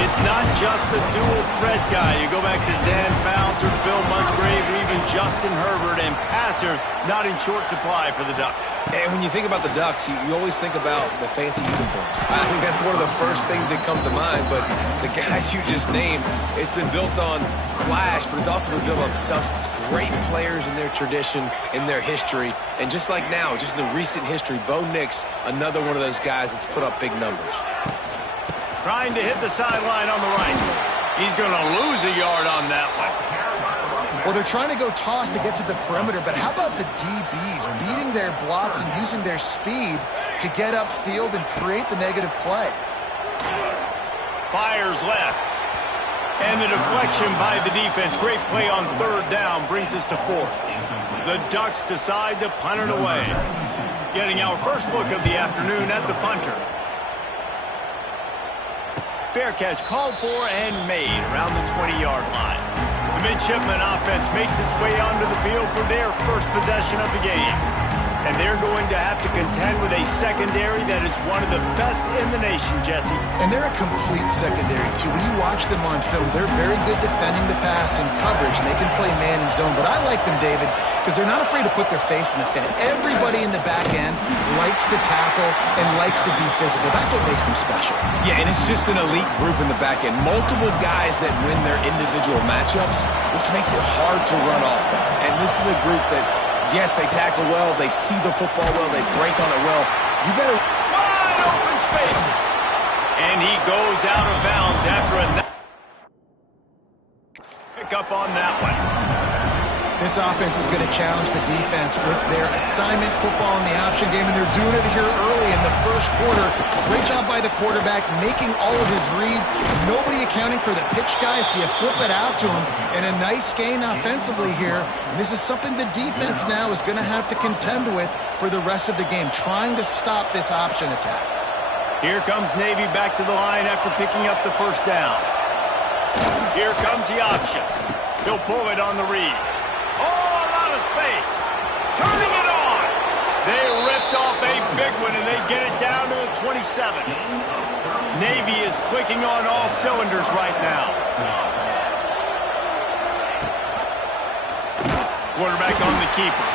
It's not just the dual threat guy. You go back to Dan Fouts or Bill Musgrave or even Justin Herbert, and passers not in short supply for the Ducks. And when you think about the Ducks, you always think about the fancy uniforms. I think that's one of the first things that come to mind, but the guys you just named, it's been built on flash, but it's also been built on substance. Great players in their tradition, in their history, and just like now, just in the recent history, Bo Nix, another one of those guys that's put up big numbers. Trying to hit the sideline on the right. He's going to lose a yard on that one. Well, they're trying to go toss to get to the perimeter, but how about the DBs beating their blocks and using their speed to get upfield and create the negative play? Fires left. And the deflection by the defense. Great play on 3rd down brings us to 4th. The Ducks decide to punt it away. Getting our first look of the afternoon at the punter. Fair catch called for and made around the 20-yard line. The midshipman offense makes its way onto the field for their first possession of the game. And they're going to have to contend with a secondary that is one of the best in the nation, Jesse. And they're a complete secondary, too. When you watch them on film, they're very good defending the pass and coverage, and they can play man and zone. But I like them, David, because they're not afraid to put their face in the fan. Everybody in the back end likes to tackle and likes to be physical. That's what makes them special. Yeah, and it's just an elite group in the back end. Multiple guys that win their individual matchups, which makes it hard to run offense. And this is a group that, yes, they tackle well, they see the football well, they break on it well. You better... Wide open spaces. And he goes out of bounds after a... Pick up on that one. This offense is going to challenge the defense with their assignment football in the option game, and they're doing it here early in the first quarter. Great job by the quarterback, making all of his reads. Nobody accounting for the pitch guy, so you flip it out to him. And a nice gain offensively here. And this is something the defense now is going to have to contend with for the rest of the game, trying to stop this option attack. Here comes Navy back to the line after picking up the first down. Here comes the option. He'll pull it on the read. Oh, a lot of space. Turning it on. They ripped off a big one, and they get it down to the 27. Navy is clicking on all cylinders right now. Quarterback on the keeper.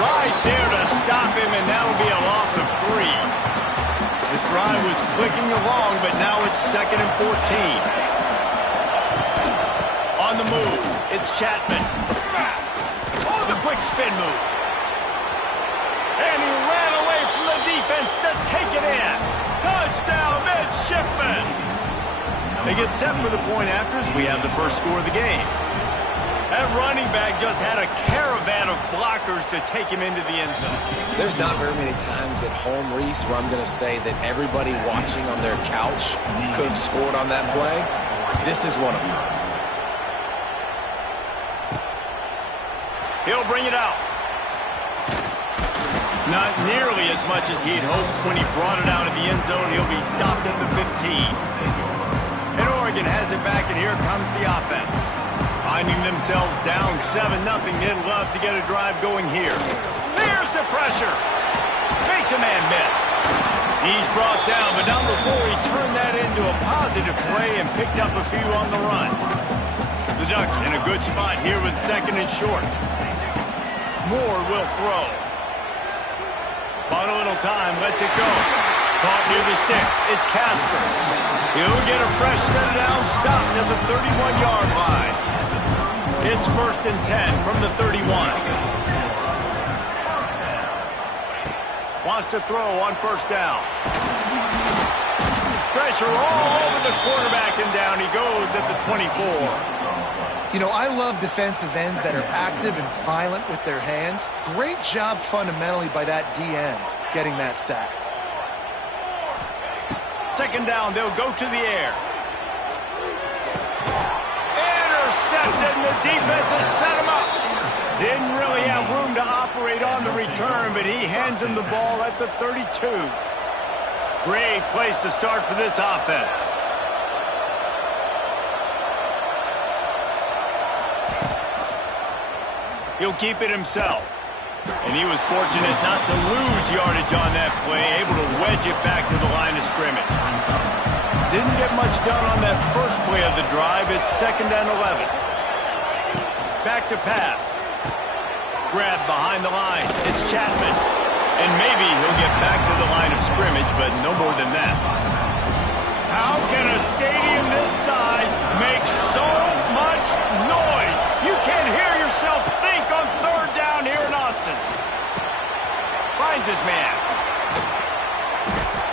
Right there to stop him, and that'll be a loss of 3. This drive was clicking along, but now it's 2nd and 14. On the move, it's Chapman. Oh, the quick spin move. And he ran away from the defense to take it in. Touchdown, midshipman. They get set for the point after as we have the first score of the game. That running back just had a caravan of blockers to take him into the end zone. There's not very many times at home, Reese, where I'm going to say that everybody watching on their couch could have scored on that play. This is one of them. He'll bring it out. Not nearly as much as he'd hoped when he brought it out of the end zone. He'll be stopped at the 15. And Oregon has it back, and here comes the offense. Finding themselves down 7-0, they'd love to get a drive going here. There's the pressure. Makes a man miss. He's brought down, but not before he turned that into a positive play and picked up a few on the run. The Ducks in a good spot here with 2nd and short. Moore will throw. On a little time, lets it go. Caught near the sticks. It's Casper. He'll get a fresh set down, stopped at the 31-yard line. It's 1st and 10 from the 31. Wants to throw on 1st down. Pressure all over the quarterback, and down he goes at the 24. You know, I love defensive ends that are active and violent with their hands. Great job fundamentally by that D-end getting that sack. 2nd down, they'll go to the air. Intercepted, and the defense has set him up. Didn't really have room to operate on the return, but he hands him the ball at the 32. Great place to start for this offense. He'll keep it himself. And he was fortunate not to lose yardage on that play, able to wedge it back to the line of scrimmage. Didn't get much done on that first play of the drive. It's 2nd and 11. Back to pass. Grab behind the line. It's Chapman. And maybe he'll get back to the line of scrimmage, but no more than that. How can a stadium this size make so much noise? You can't hear yourself think on 3rd down here in Austin. Finds his man.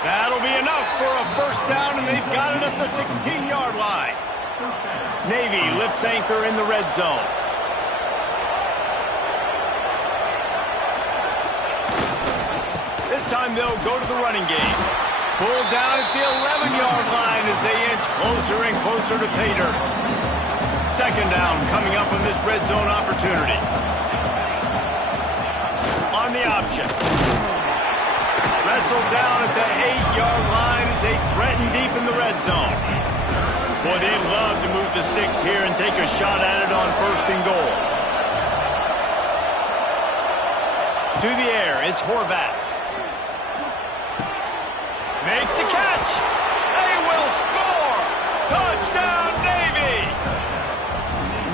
That'll be enough for a 1st down, and they've got it at the 16-yard line. Navy lifts anchor in the red zone. This time they'll go to the running game. Pulled down at the 11-yard line as they inch closer and closer to pay dirt. 2nd down coming up on this red zone opportunity. On the option. Wrestled down at the 8-yard line as they threaten deep in the red zone. Boy, they'd love to move the sticks here and take a shot at it on 1st and goal. To the air, it's Horvat. Makes the catch. They will score. Touchdown, Navy.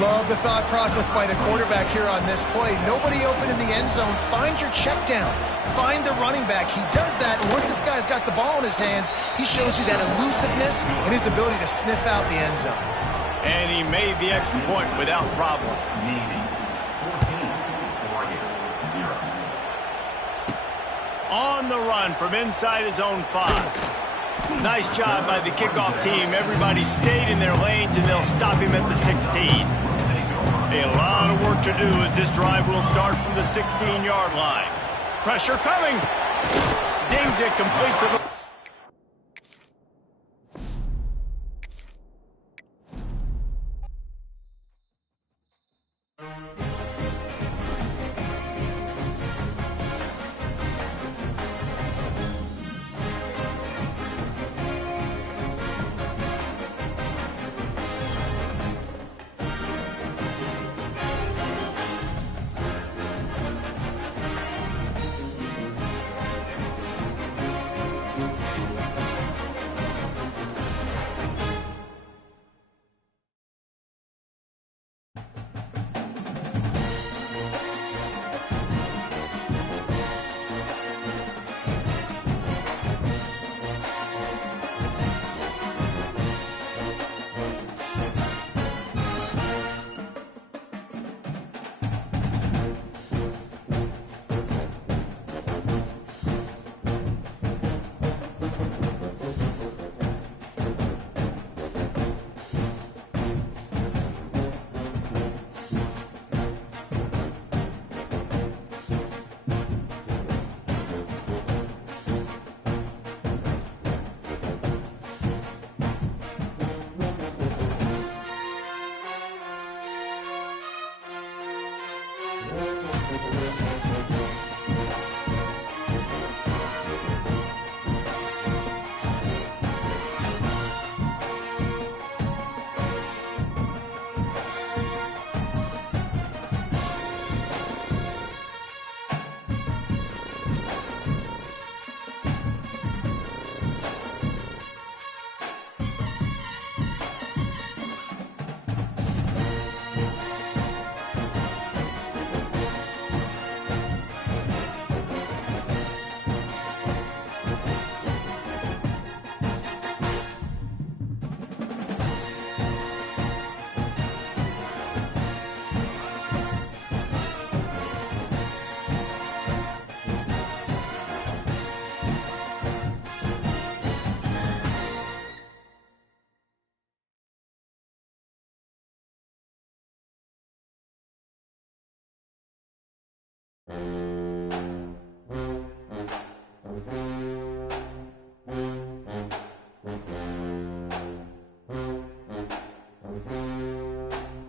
Love the thought process by the quarterback here on this play. Nobody open in the end zone. Find your check down. Find the running back. He does that, and once this guy's got the ball in his hands, he shows you that elusiveness and his ability to sniff out the end zone. And he made the extra point without problem. Navy 14, Oregon 0. On the run from inside his own 5. Nice job by the kickoff team. Everybody stayed in their lanes, and they'll stop him at the 16. A lot of work to do as this drive will start from the 16-yard line. Pressure coming. Zings it complete to the... Ball.